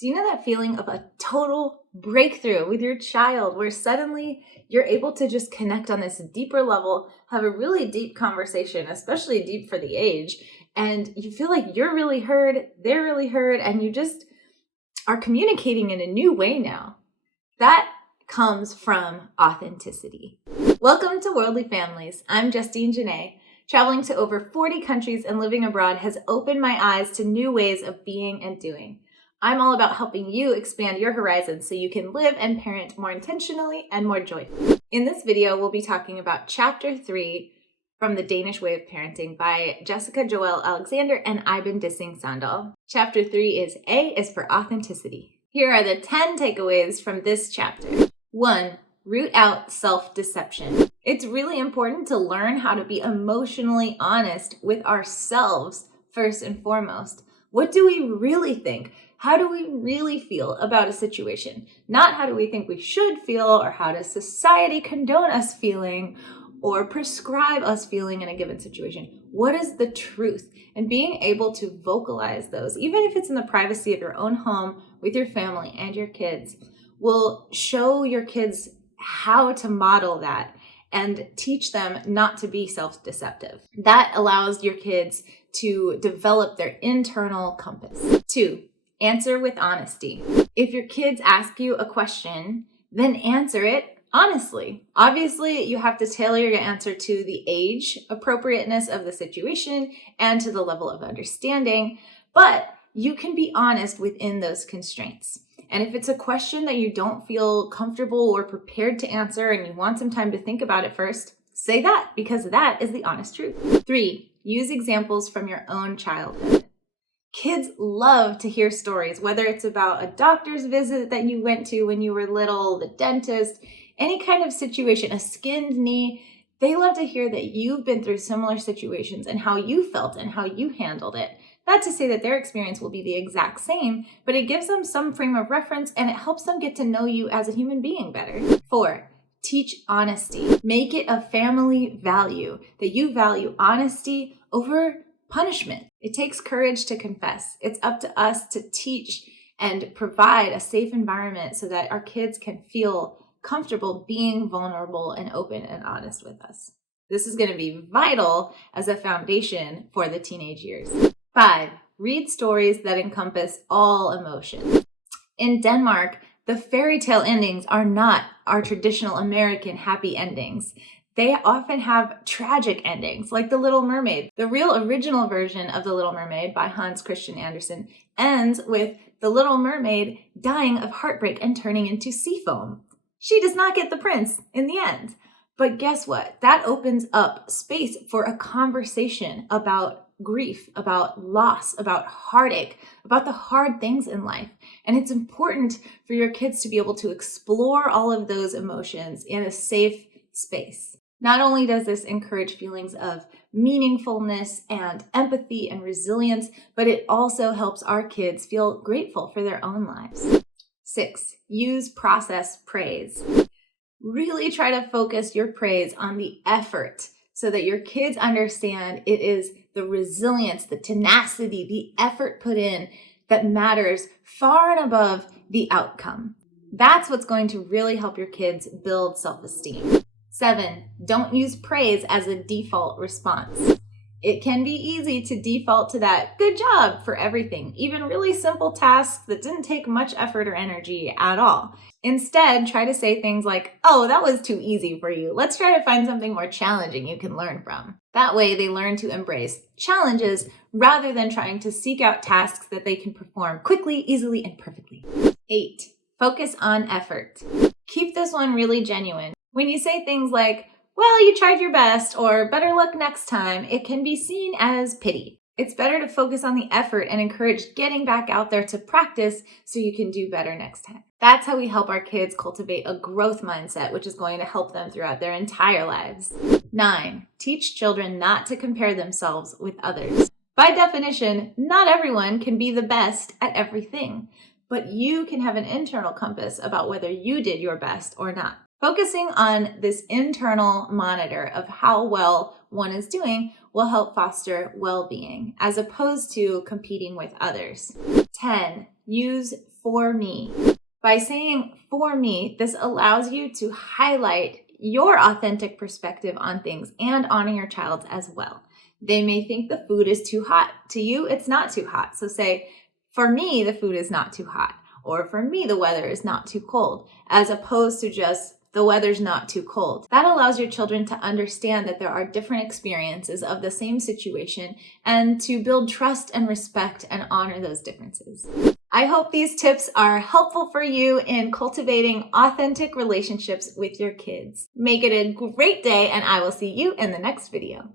Do you know that feeling of a total breakthrough with your child where suddenly you're able to just connect on this deeper level, have a really deep conversation, especially deep for the age, and you feel like you're really heard, they're really heard, and you just are communicating in a new way now? That comes from authenticity. Welcome to Worldly Families. I'm Justine Janae. Traveling to over 40 countries and living abroad has opened my eyes to new ways of being and doing. I'm all about helping you expand your horizons so you can live and parent more intentionally and more joyfully. In this video, we'll be talking about Chapter 3 from the Danish Way of Parenting by Jessica Joelle Alexander and Iben Dissing Sandal. Chapter 3 is A is for authenticity. Here are the 10 takeaways from this chapter. 1. Root out self-deception. It's really important to learn how to be emotionally honest with ourselves first and foremost. What do we really think? How do we really feel about a situation? Not how do we think we should feel, or how does society condone us feeling or prescribe us feeling in a given situation. What is the truth? And being able to vocalize those, even if it's in the privacy of your own home with your family and your kids, will show your kids how to model that and teach them not to be self-deceptive. That allows your kids to develop their internal compass. 2. Answer with honesty. If your kids ask you a question, then answer it honestly. Obviously, you have to tailor your answer to the age appropriateness of the situation and to the level of understanding, but you can be honest within those constraints. And if it's a question that you don't feel comfortable or prepared to answer and you want some time to think about it first, say that, because that is the honest truth. 3. Use examples from your own childhood. Kids love to hear stories, whether it's about a doctor's visit that you went to when you were little, the dentist, any kind of situation, a skinned knee. They love to hear that you've been through similar situations and how you felt and how you handled it. Not to say that their experience will be the exact same, but it gives them some frame of reference and it helps them get to know you as a human being better. 4. Teach honesty. Make it a family value that you value honesty over punishment. It takes courage to confess. It's up to us to teach and provide a safe environment so that our kids can feel comfortable being vulnerable and open and honest with us. This is going to be vital as a foundation for the teenage years. 5. Read stories that encompass all emotions. In Denmark, the fairy tale endings are not our traditional American happy endings. They often have tragic endings, like The Little Mermaid. The real original version of The Little Mermaid by Hans Christian Andersen ends with the Little Mermaid dying of heartbreak and turning into sea foam. She does not get the prince in the end. But guess what? That opens up space for a conversation about grief, about loss, about heartache, about the hard things in life. And it's important for your kids to be able to explore all of those emotions in a safe space. Not only does this encourage feelings of meaningfulness and empathy and resilience, but it also helps our kids feel grateful for their own lives. 6. Use process praise. Really try to focus your praise on the effort so that your kids understand it is the resilience, the tenacity, the effort put in that matters far and above the outcome. That's what's going to really help your kids build self-esteem. 7. Don't use praise as a default response. It can be easy to default to that good job for everything, even really simple tasks that didn't take much effort or energy at all. Instead, try to say things like, oh, that was too easy for you. Let's try to find something more challenging you can learn from. That way, they learn to embrace challenges rather than trying to seek out tasks that they can perform quickly, easily, and perfectly. 8. Focus on effort. Keep this one really genuine. When you say things like, well, you tried your best, or better luck next time, it can be seen as pity. It's better to focus on the effort and encourage getting back out there to practice so you can do better next time. That's how we help our kids cultivate a growth mindset, which is going to help them throughout their entire lives. 9. Teach children not to compare themselves with others. By definition, not everyone can be the best at everything, but you can have an internal compass about whether you did your best or not. Focusing on this internal monitor of how well one is doing will help foster well-being as opposed to competing with others. 10. Use for me. By saying for me, this allows you to highlight your authentic perspective on things and honor your child's as well. They may think the food is too hot. To you, it's not too hot. So say, for me, the food is not too hot. Or for me, the weather is not too cold, as opposed to just the weather's not too cold. That allows your children to understand that there are different experiences of the same situation and to build trust and respect and honor those differences. I hope these tips are helpful for you in cultivating authentic relationships with your kids. Make it a great day, and I will see you in the next video.